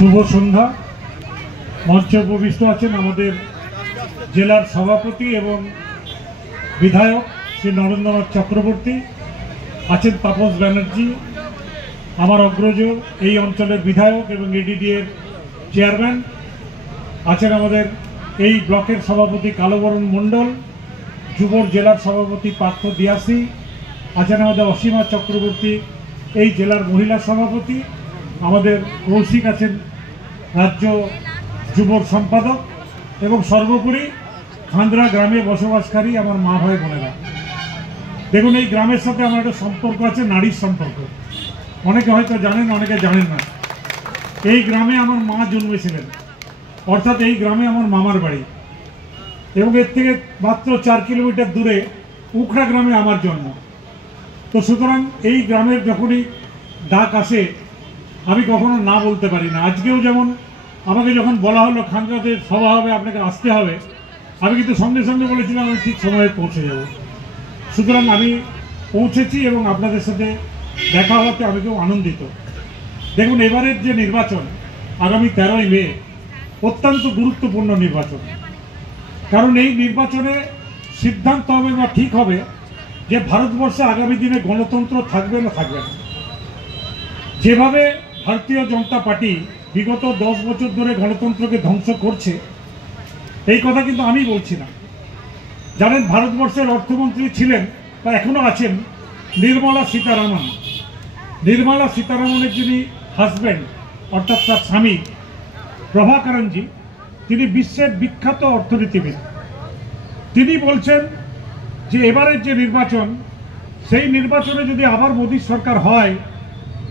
শুভ সন্ধ্যা। মঞ্চে উপবিষ্ট আছেন আমাদের জেলার সভাপতি এবং বিধায়ক শ্রী নরেন্দ্রনাথ চক্রবর্তী, আছেন তাপস ব্যানার্জি আমার অগ্রজ এই অঞ্চলের বিধায়ক এবং এডিডি এর চেয়ারম্যান, আছেন আমাদের এই ব্লকের সভাপতি কালবরণ মণ্ডল, যুবর জেলার সভাপতি পার্থ দিয়াসি, আছেন আমাদের অসীমা চক্রবর্তী এই জেলার মহিলা সভাপতি, আমাদের কৌশিক আছেন রাজ্য যুবর সম্পাদক, এবং সর্বোপরি খান্দ্রা গ্রামে বসবাসকারী আমার মা ভাই বোনেরা। দেখুন, এই গ্রামের সাথে আমার একটা সম্পর্ক আছে, নারীর সম্পর্ক। অনেকে হয়তো জানেন, অনেকে জানেন না। এই গ্রামে আমার মা জন্মেছিলেন, অর্থাৎ এই গ্রামে আমার মামার বাড়ি, এবং এর থেকে মাত্র 4 কিলোমিটার দূরে উখড়া গ্রামে আমার জন্ম। তো সুতরাং এই গ্রামের যখনই ডাক আসে আমি কখনো না বলতে পারি না। আজকেও যেমন আমাকে যখন বলা হলো খান্দ্রাতে সভা হবে, আপনাকে আসতে হবে, আমি কিন্তু সঙ্গে সঙ্গে বলেছিলাম আমি ঠিক সময়ে পৌঁছে যাব। সুতরাং আমি পৌঁছেছি এবং আপনাদের সাথে দেখা হতে আমি খুব আনন্দিত। দেখুন, এবারের যে নির্বাচন আগামী 13ই মে অত্যন্ত গুরুত্বপূর্ণ নির্বাচন। কারণ এই নির্বাচনে সিদ্ধান্ত হবে বা ঠিক হবে যে ভারতবর্ষে আগামী দিনে গণতন্ত্র থাকবে না থাকবে না। যেভাবে ভারতীয় জনতা পার্টি বিগত 10 বছর ধরে গণতন্ত্রকে ধ্বংস করছে, এই কথা কিন্তু আমি বলছি না। জানেন, ভারতবর্ষের অর্থমন্ত্রী ছিলেন বা এখনো আছেন নির্মলা সীতারামন। নির্মলা সীতারামনের যিনি হাজব্যান্ড অর্থাৎ তার স্বামী প্রভাকরণজি, তিনি বিশ্বের বিখ্যাত অর্থনীতিবিদ। তিনি বলছেন যে এবারের যে নির্বাচন, সেই নির্বাচনে যদি আবার মোদী সরকার হয়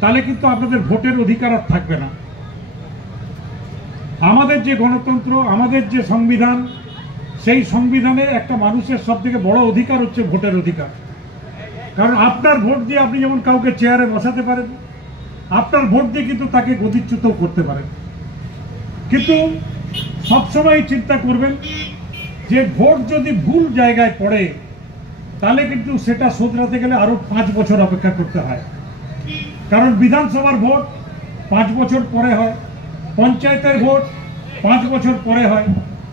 তাহলে কিন্তু আপনাদের ভোটের অধিকার আর থাকবে না। আমাদের যে গণতন্ত্র, আমাদের যে সংবিধান, সেই সংবিধানে একটা মানুষের সবথেকে বড় অধিকার হচ্ছে ভোটের অধিকার। কারণ আপনার ভোট দিয়ে আপনি যেমন কাউকে চেয়ারে বসাতে পারেন, আপনার ভোট দিয়ে কিন্তু তাকে গদিচ্যুতও করতে পারেন। কিন্তু সবসময় চিন্তা করবেন যে ভোট যদি ভুল জায়গায় পড়ে তাহলে কিন্তু সেটা শোধরাতে গেলে আরো 5 বছর অপেক্ষা করতে হয়। কারণ বিধানসভার ভোট 5 বছর পরে হয়, পঞ্চায়েতের ভোট 5 বছর পরে হয়,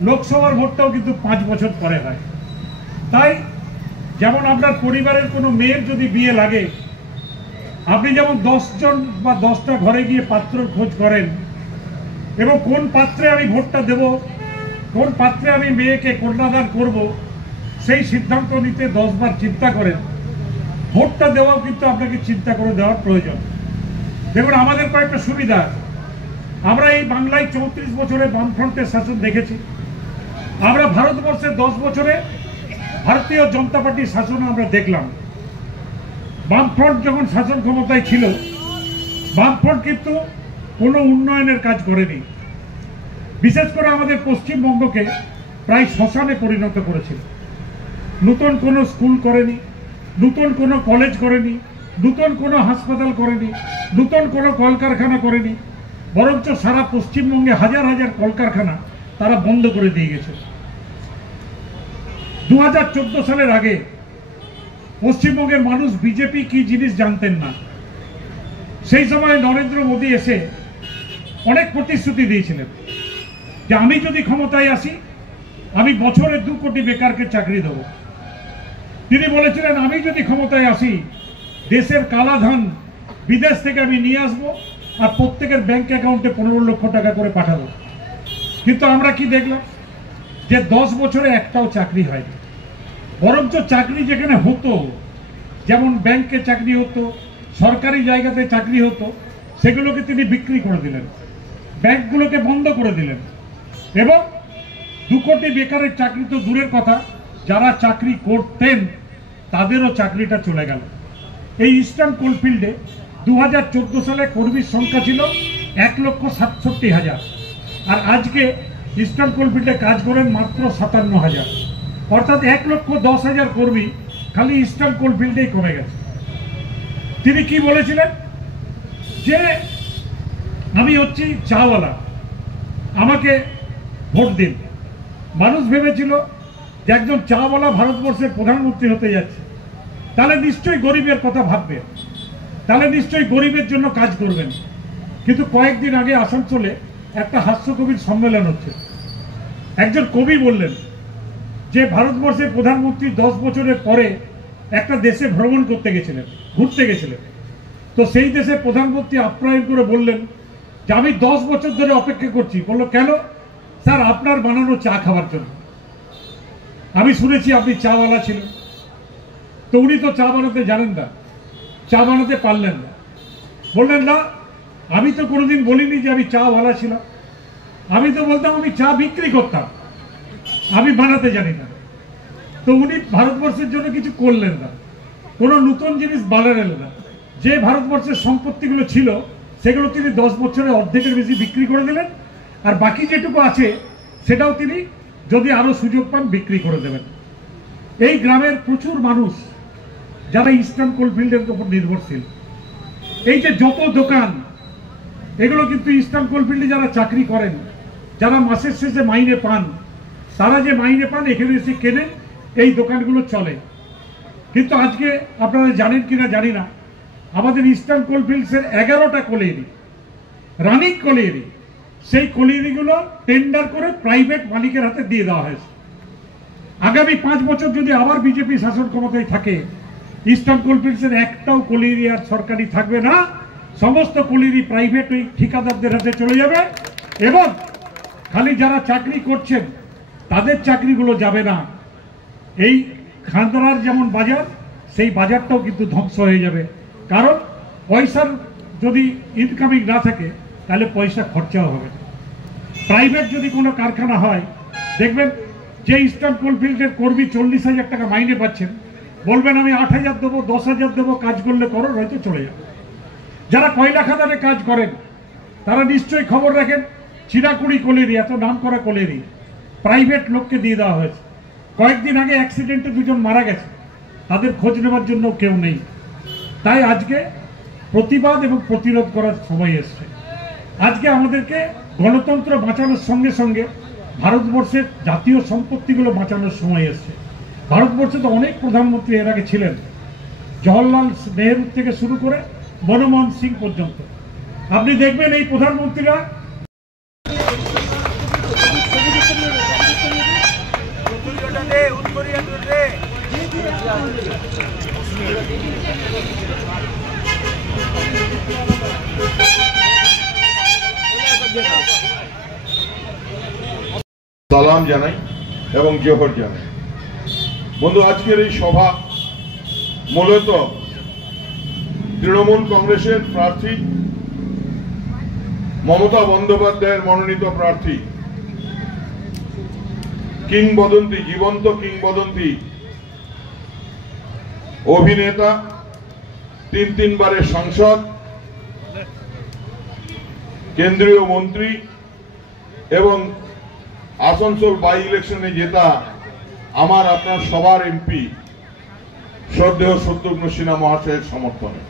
লোকসভার ভোটটাও কিন্তু 5 বছর পরে হয়। তাই যেমন আপনার পরিবারের কোনো মেয়ের যদি বিয়ে লাগে, আপনি যেমন 10 জন বা 10টা ঘরে গিয়ে পাত্রর খোঁজ করেন এবং কোন পাত্রে আমি ভোটটা দেব, কোন পাত্রে আমি মেয়েকে কন্যাদান করব, সেই সিদ্ধান্ত নিতে 10 বার চিন্তা করেন। ভোটটা দেওয়াও কিন্তু আপনাকে চিন্তা করে দেওয়ার প্রয়োজন। দেখুন, আমাদের কয়েকটা সুবিধা আছে। আমরা এই বাংলায় 34 বছরে বামফ্রন্টের শাসন দেখেছি। আমরা ভারতবর্ষে 10 বছরে ভারতীয় জনতা পার্টির শাসন আমরা দেখলাম। বামফ্রন্ট যখন শাসন ক্ষমতায় ছিল, বামফ্রন্ট কিন্তু কোনো উন্নয়নের কাজ করেনি। বিশেষ করে আমাদের পশ্চিমবঙ্গকে প্রায় শ্মশানে পরিণত করেছিল। নতুন কোনো স্কুল করেনি, নতুন কোনো কলেজ করেনি, নতুন কোনো হাসপাতাল করেনি, নতুন কোনো কলকারখানা করেনি। বরঞ্চ সারা পশ্চিমবঙ্গে হাজার হাজার কলকারখানা তারা বন্ধ করে দিয়ে গেছে। 2014 সালের আগে পশ্চিমবঙ্গের মানুষ বিজেপি কি জিনিস জানতেন না। সেই সময় নরেন্দ্র মোদী এসে অনেক প্রতিশ্রুতি দিয়েছিলেন যে আমি যদি ক্ষমতায় আসি আমি বছরে 2 কোটি বেকারকে চাকরি দেব। তিনি বলেছিলেন আমি যদি ক্ষমতায় আসি দেশের কালাধন বিদেশ থেকে আমি নিয়ে আসবো আর প্রত্যেকের ব্যাংক অ্যাকাউন্টে 15 লক্ষ টাকা করে পাঠাবো। কিন্তু আমরা কি দেখলাম যে 10 বছরে একটাও চাকরি হয়নি। বরঞ্চ চাকরি যেখানে হতো, যেমন ব্যাংকে চাকরি হতো, সরকারি জায়গাতে চাকরি হতো, সেগুলোকে তিনি বিক্রি করে দিলেন, ব্যাংকগুলোকে বন্ধ করে দিলেন, এবং 2 কোটি বেকারের চাকরি তো দূরের কথা, যারা চাকরি করতেন তাদেরও চাকরিটা চলে গেল। এই ইস্টার্ন কোলফিল্ডে 2014 সালে কর্মীর সংখ্যা ছিল 1,67,000, আর আজকে ইস্টার্ন কোলফিল্ডে কাজ করেন মাত্র 57,000। অর্থাৎ 1,10,000 কর্মী খালি ইস্টার্ন কোলফিল্ডেই কমে গেছে। তিনি কি বলেছিলেন যে আমি হচ্ছি চাওয়ালা, আমাকে ভোট দিন। মানুষ ভেবেছিল যে একজন চাওয়ালা ভারতবর্ষের প্রধানমন্ত্রী হতে যাচ্ছে, তাহলে নিশ্চয়ই গরিবের কথা ভাববে, তাহলে নিশ্চয়ই গরিবের জন্য কাজ করবেন। কিন্তু কয়েকদিন আগে আসানসোলে একটা হাস্যকবির সম্মেলন হচ্ছে। একজন কবি বললেন যে ভারতবর্ষের প্রধানমন্ত্রী 10 বছরের পরে একটা দেশে ভ্রমণ করতে গেছিলেন, ঘুরতে গেছিলেন। তো সেই দেশের প্রধানমন্ত্রী আপ্যায়ন করে বললেন যে আমি 10 বছর ধরে অপেক্ষা করছি। বললো কেন? স্যার আপনার বানানো চা খাওয়ার জন্য। আমি শুনেছি আপনি চাওয়ালা ছিলেন। তো উনি তো চা বানাতে জানেন না, চা বানাতে পারলেন না। বললেন না, আমি তো কোনোদিন বলিনি যে আমি চাওয়ালা ছিলাম। আমি তো বলতাম আমি চা বিক্রি করতাম, আমি বানাতে জানি না। তো উনি ভারতবর্ষের জন্য কিছু করলেন না, কোনো নতুন জিনিস বানালেন না। যে ভারতবর্ষের সম্পত্তিগুলো ছিল সেগুলো তিনি 10 বছরে অর্ধেকের বেশি বিক্রি করে দিলেন, আর বাকি যেটুকু আছে সেটাও তিনি যদি আরো সুযোগ পান বিক্রি করে দেবেন। এই গ্রামের প্রচুর মানুষ যারা ইস্টার্ন কোলফিল্ডের উপর নির্ভরশীল। এই যে যত দোকান, এগুলো কিন্তু ইস্টার্ন কোলফিল্ডে যারা চাকরি করেন, যারা মাসের শেষে মাইনে পান, তারা যে মাইনে পান এখানে এসে কেনেন, এই দোকানগুলো চলে। কিন্তু আজকে আপনারা জানেন কিনা জানি না, আমাদের ইস্টার্ন কোলফিল্ডসের 11টা কোলিয়েরি, রানিং কোলিয়েরি, সেই কোলিয়েরিগুলো টেন্ডার করে প্রাইভেট মালিকের হাতে দিয়ে দেওয়া হয়েছে। আগামী 5 বছর যদি আবার বিজেপি শাসন ক্ষমতায় থাকে, ইস্টার্ন কোলফিল্ডসের একটাও কোলিয়েরি আর সরকারি থাকবে না। সমস্ত কোলিয়েরি প্রাইভেট ওই ঠিকাদারদের হাতে চলে যাবে, এবং খালি যারা চাকরি করছেন তাদের চাকরিগুলো যাবে না। এই খানদারার যেমন বাজার, সেই বাজারটাও কিন্তু ধ্বংস হয়ে যাবে। কারণ পয়সার যদি ইনকামিং না থাকে তাহলে পয়সা খরচাও হবে। প্রাইভেট যদি কোনো কারখানা হয়, দেখবেন যে ইস্টার্ন কোলফিল্ডের কর্মী 40,000 টাকা মাইনে পাচ্ছেন, বলবেন আমি 8,000 দেবো, 10,000 দেবো, কাজ করলে করো, হয়তো চলে যাবে। যারা কয়লা খাদানে কাজ করেন তারা নিশ্চয়ই খবর রাখেন, চিরাকুড়ি কোলিয়েরি, এত নাম করা কোলিয়েরি প্রাইভেট লোককে দিয়ে দেওয়া হয়েছে। কয়েকদিন আগে অ্যাক্সিডেন্টে 2 জন মারা গেছে, তাদের খোঁজ নেওয়ার জন্য কেউ নেই। তাই আজকে প্রতিবাদ এবং প্রতিরোধ করার সময় এসছে। আজকে আমাদেরকে গণতন্ত্র বাঁচানোর সঙ্গে সঙ্গে ভারতবর্ষের জাতীয় সম্পত্তিগুলো বাঁচানোর সময় এসছে। ভারতবর্ষে তো অনেক প্রধানমন্ত্রী এর আগে ছিলেন, জওহরলাল নেহরু থেকে শুরু করে মনমোহন সিং পর্যন্ত। আপনি দেখবেন এই প্রধানমন্ত্রীরা সালাম জানাই এবং জোহর জানাই। বন্ধু, আজকের এই সভা মূলত তৃণমূল কংগ্রেসের প্রার্থী মমতা বন্দ্যোপাধ্যায়ের মনোনীত প্রার্থী, কিংবদন্তি, জীবন্ত কিংবদন্তি অভিনেতা, 3 বারের সাংসদ, কেন্দ্রীয় মন্ত্রী এবং আসানসোল বাই ইলেকশনে জেতা আমার আপনার সবার এমপি শ্রদ্ধেয় শত্রুঘ্ন সিনহা মহাশয়ের সমর্থনে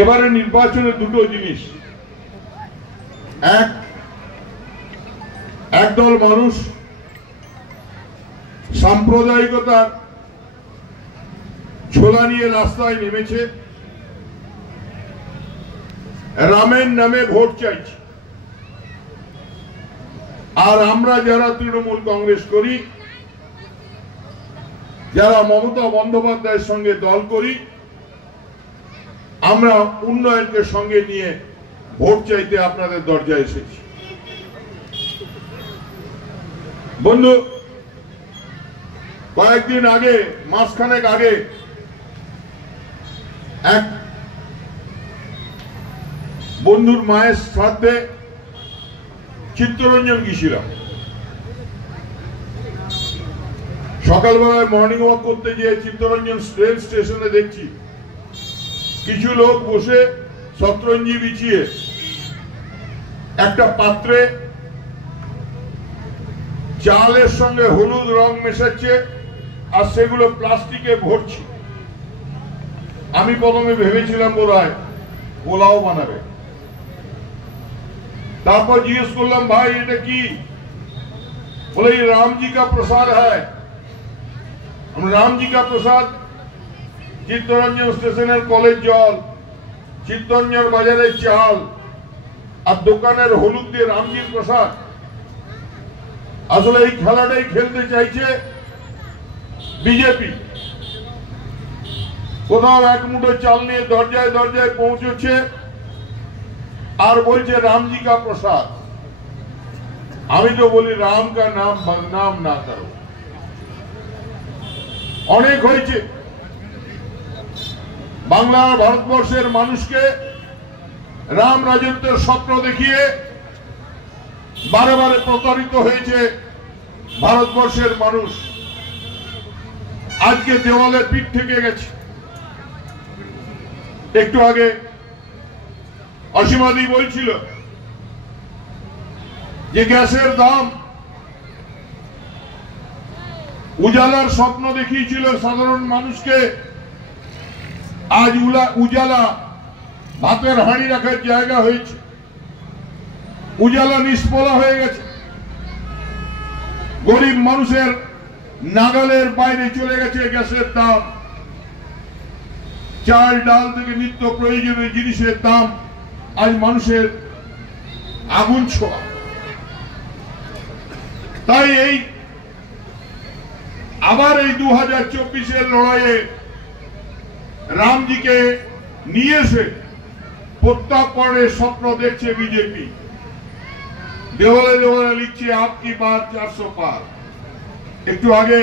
এবারে নির্বাচনে দুটো জিনিস। একদল মানুষ সাম্প্রদায়িকতার ছোলা নিয়ে রাস্তায় নেমেছে, রামের নামে ভোট চাইছে। আর আমরা যারা তৃণমূল কংগ্রেস করি, যারা মমতা বন্দ্যোপাধ্যায়ের সঙ্গে দল করি, আমরা উন্নয়নকে সঙ্গে নিয়ে ভোট চাইতে আপনাদের দরজায় এসেছি। বন্ধু, কয়েকদিন আগে, মাসখানেক আগে এক বন্ধুর মায়ের শ্রাদ্ধে চিত্তরঞ্জন গিয়েছিলাম। সকালবেলায় মর্নিং ওয়াক করতে গিয়ে চিত্তরঞ্জন রেল স্টেশনে দেখছি কিছু লোক বসে শতরঞ্জি বিছিয়ে একটা পাত্রে চালের সঙ্গে হলুদ রং মেশাচ্ছে আর সেগুলো প্লাস্টিকে ভরছে। আমি প্রথমে ভেবেছিলাম বোধহয় পোলাও বানাবে। তারপর জিজ্ঞেস করলাম, ভাই এটা কি? বলে ये राम जी का प्रसाद है। हम राम जी का प्रसाद चित्तरंजन स्टेशনের কলের জল, চিত্তরঞ্জন বাজারের চাল আর দোকানের হলুদ দিয়ে রামজির প্রসাদ। আসলে এই খেলাটাই খেলতে চাইছে বিজেপি। কোথাও এক মুঠো চাল নিয়ে দরজায় দরজায় পৌঁছেছে আর বলছে রামজি কা প্রসাদ। আমি তো বলি রাম কা নাম বদনাম না করো। অনেক হয়েছে। বাংলা ভারতবর্ষের মানুষকে রাম রাজত্বের স্বপ্ন দেখিয়ে বারে বারে প্রতারিত হয়েছে ভারতবর্ষের মানুষ। আজকে দেওয়ালে পিঠ থেকে গেছে। একটু আগে অসীমাদি বলছিল যে গ্যাসের দাম, উজালার স্বপ্ন দেখিয়েছিল সাধারণ মানুষকে, আজ উজালা ভাতের হাঁড়ি রাখার জায়গা হয়েছে। উজালা নিষ্ফলা হয়ে গেছে। গরিব মানুষের নাগালের বাইরে চলে গেছে গ্যাসের দাম। চাল ডাল থেকে নিত্য প্রয়োজনীয় জিনিসের দাম আজ মানুষের আগুন ছোঁয়া। তাই এই আবার এই 2024-এর লড়াইয়ে রামজিকে নিয়ে এসে প্রত্যাপনের স্বপ্ন দেখছে বিজেপি। দেওয়ালে দেওয়ালে লিখছে আপকি বাত 400 পার। একটু আগে